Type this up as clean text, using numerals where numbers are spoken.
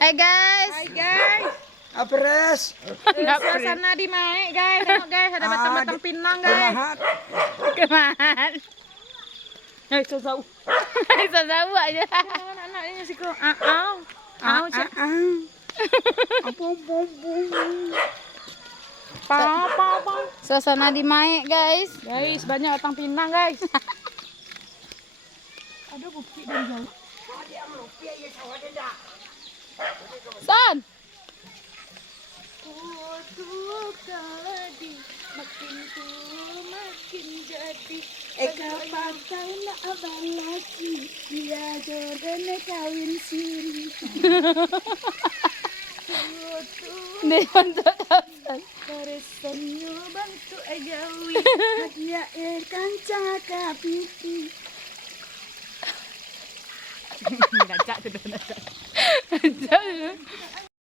Hai guys. Hai guys. Apres. Suasana di Mae guys. Tengok guys, ada batang-batang pinang guys. Mahat. Kemana? Hei, jauh. Sesau aja. Anak-anaknya sih kok. Au, cik. Pa. Suasana di Mae guys. Guys, banyak batang pinang guys. Ada bukti dari jauh. Son. Makin jadi. Kapan kau nak abang lagi? Dia Jordan kawin siri. Dewan kawasan. Tersenyum bantu ajawi. Hadiah kancang kapiti. Gacak tu dah.